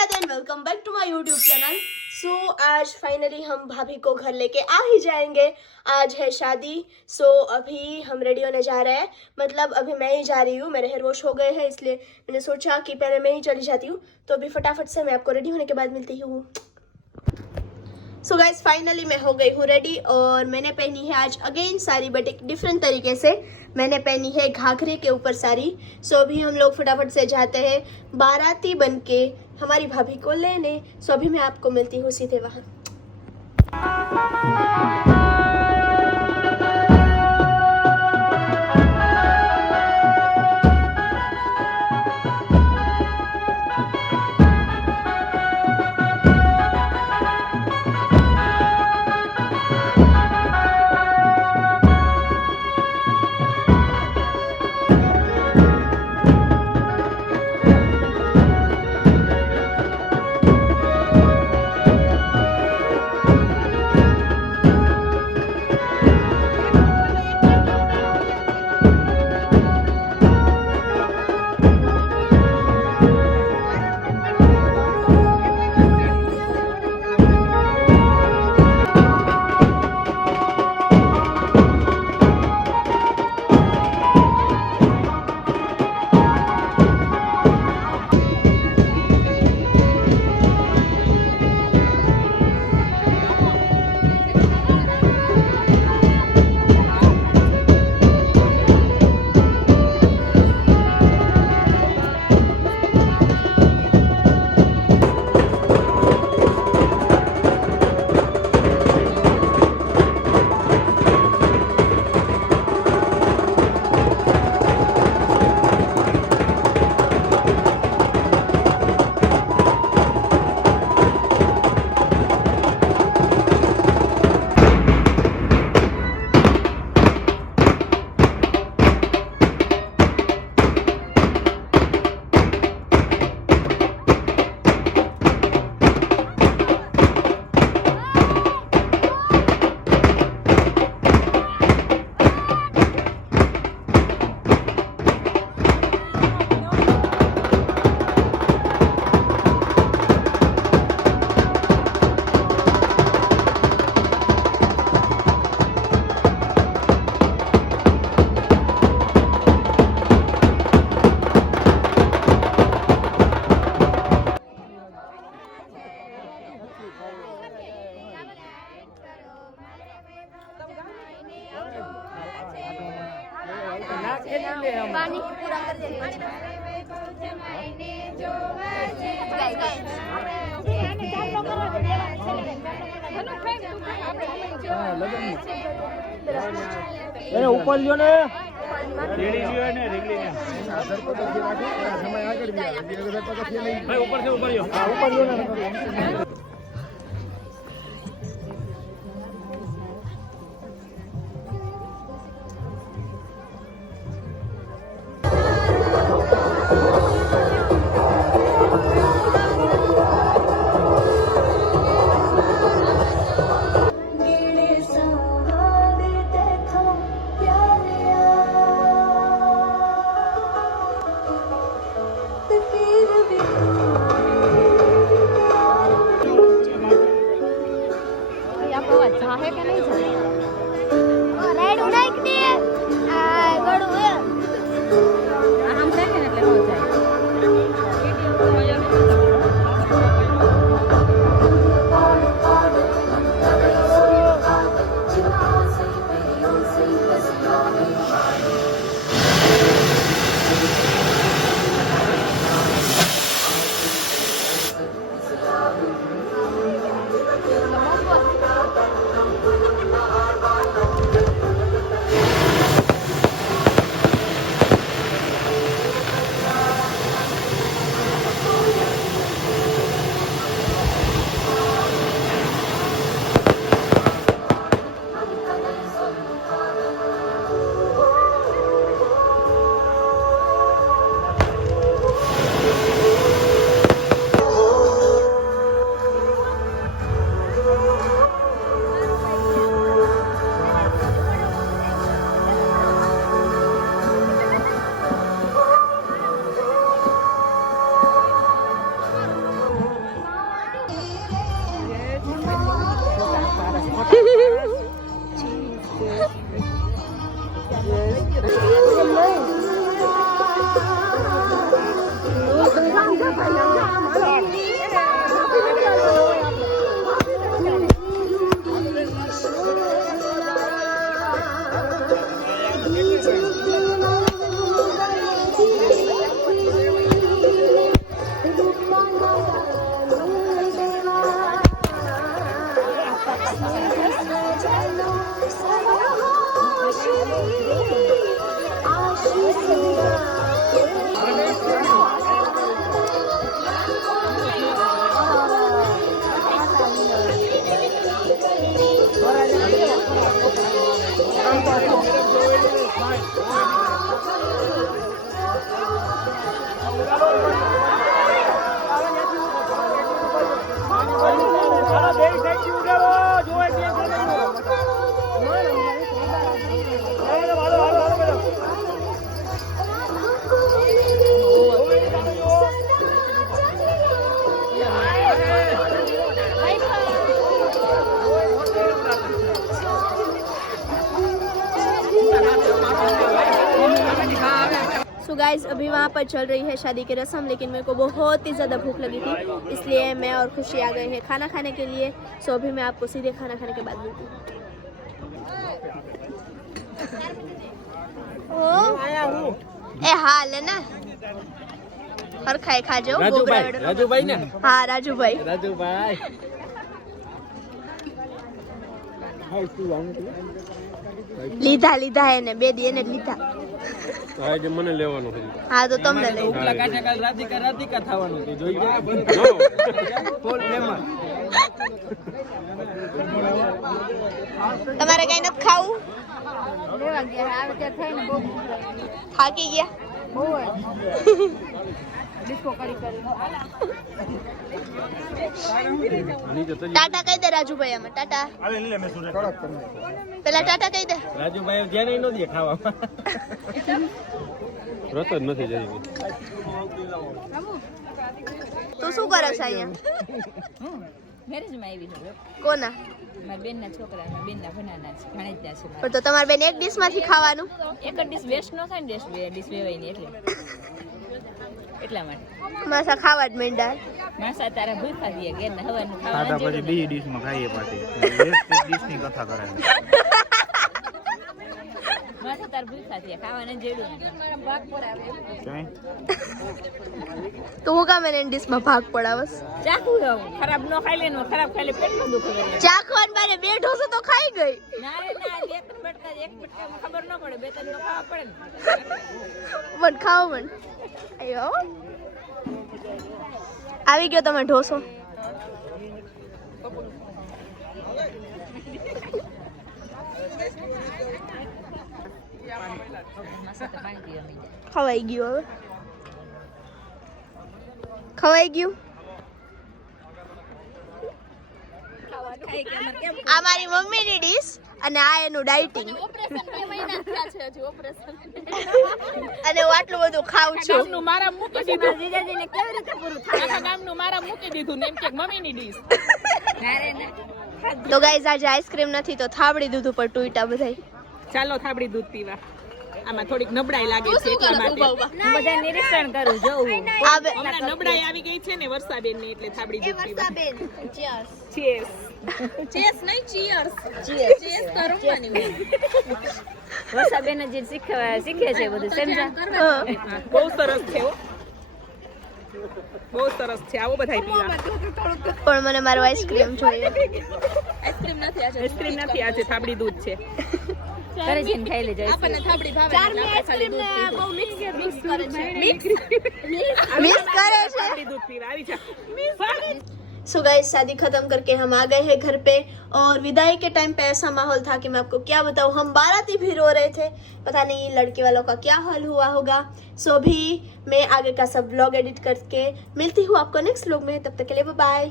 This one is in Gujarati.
Radhe and welcome back to my YouTube channel. So आज फाइनली हम भाभी को घर लेके आ ही जाएंगे। आज है शादी। सो अभी हम रेडी होने जा रहे हैं, मतलब अभी मैं ही जा रही हूँ। मेरे हेयर वॉश हो गए हैं, इसलिए मैंने सोचा कि पहले मैं ही चली जाती हूँ। तो अभी फटाफट से मैं आपको रेडी होने के बाद मिलती हूँ। सो गाइस फाइनली मैं हो गई हूँ रेडी और मैंने पहनी है आज अगेन साड़ी, बट एक डिफरेंट तरीके से। मैंने पहनी है घाघरे के ऊपर साड़ी। सो अभी हम लोग फटाफट से जाते हैं बाराती बन के हमारी भाभी को लेने। सो अभी मैं आपको मिलती हूँ सीधे वहाँ। पानी पूरा कर ऊपर लियो ने ऊपर से ऊपर लियो। सो गाइज अभी वहाँ पर चल रही है शादी की रस्म, लेकिन मेरे को बहुत ही ज़्यादा भूख लगी थी, इसलिए मैं और खुशी आ गए हैं खाना खाने के लिए। सो अभी मैं आपको सीधे खाना खाने के बाद मिलती हूँ। ए हाँ लेना और खाए खा जाओ। રાજુભાઈ ને हाँ राजू भाई। રાજુભાઈ લીધા લીધા એને બે દી એને જ લીધા। તો આજે મને લેવાનું છે હા તો તમને લઈ ઉપલા કાઢે કાલ રાધિકા થવાનું છે જોઈ ગયા ફૂલ ફેમસ તમારે કઈ નથી ખાવું? લેવા ગયા આવે ત્યાં થઈને બહુ થાકી ગયા? બહુ ડિસ્કો કરી નીચે તો ટાટા કહી દે રાજુભાઈ અમે ટાટા પેલા ટાટા કહી દે। રાજુભાઈ ધ્યાન ન દે ખાવામાં રત જ નથી જઈ તું શું કરે છે અહીંયા? મેરેજમાં આવી છે કોના? મારા બેનના છોકરાના બેનના ભણાના છે ભણેજના છે પણ તો તમારે બેન એક ડીશ માંથી ખાવાનું? એક જ ડીશ વેસ્ટ ન થાય ને ડીશ વેવાય ને એટલા માટે માસા ખાવા જ માંડ્યા। માસા તારા ભૂખા દે ઘરના હવાનું ખાતા ખાવાનું પછી બીજી ડીશમાં ખાઈએ પાછી વેસ્ટેજ ડીશની કથા કરે માસા તારા ભૂખા દે ખાવાને જેડું ભાગ પર આવે કઈ તો હું કામ એને ડીશ માં ભાગ પડાવસ? ચાખું હું ખરાબ ન ખાઈ લેનો ખરાબ ખાઈ લે પેટમાં દુખે ચાખવાન બારે બે ઢોસો તો ખાઈ ગઈ। ના રે ના એક બટકામાં ખબર ન પડે બે ત્રણ તો ખાવા પડે ને પણ ખાઓ પણ અયો આવી ગયો તમે ઢોસો। માસા તો પાણી પીવા માંડ્યા ખવાઈ ગયું હવે ખવાઈ ગયું। ખાઈ કે અમાર કેમ આ મારી મમ્મીની ડીશ અને આ એનું ડાયટિંગ અને હું આટલું બધું ખાઉં છું। ગામનું મારા મૂકી દીધું જીજાજીને કેવી રીતે પૂરું થાય આખા ગામનું મારા મૂકી દીધું ને એમ કે મમ્મીની ડીશ ના રે ના તો ગાઈઝ આજે આઈસ્ક્રીમ નથી તો થાબડી દૂધ ઉપર ટૂટા બધાય। ચાલો થાબડી દૂધ પીવા આમાં થોડીક નબળાઈ લાગે છે એટલા માટે હું બધા નિરીક્ષણ કરું જોઉં આ બે હમણાં નબળાઈ આવી ગઈ છે ને વર્ષાબેન ને એટલે થાબડી દૂધ પીવા ચીયર્સ ચેસ નહીં ચીયર્સ ચેસ તો રમવાની હોય વર્ષાબેન જે શીખે છે બધું સમજા બહુ સરસ છે હો બહુ સરસ છે આવો બધાય પીવા પણ મને મારું આઈસ્ક્રીમ જોઈએ। આઈસ્ક્રીમ નથી આજે થાબડી દૂધ છે ઘરે જઈને ખાઈ લેજો मिस करे छे। થાબડી દૂધ પીવા આવી જા सो गाइस शादी खत्म करके हम आ गए हैं घर पे और विदाई के टाइम पे ऐसा माहौल था कि मैं आपको क्या बताऊं, हम बाराती भी रो रहे थे, पता नहीं लड़के वालों का क्या हाल हुआ होगा। सो भी मैं आगे का सब व्लॉग एडिट करके मिलती हूँ आपको नेक्स्ट व्लॉग में, तब तक के लिए बाय बाय।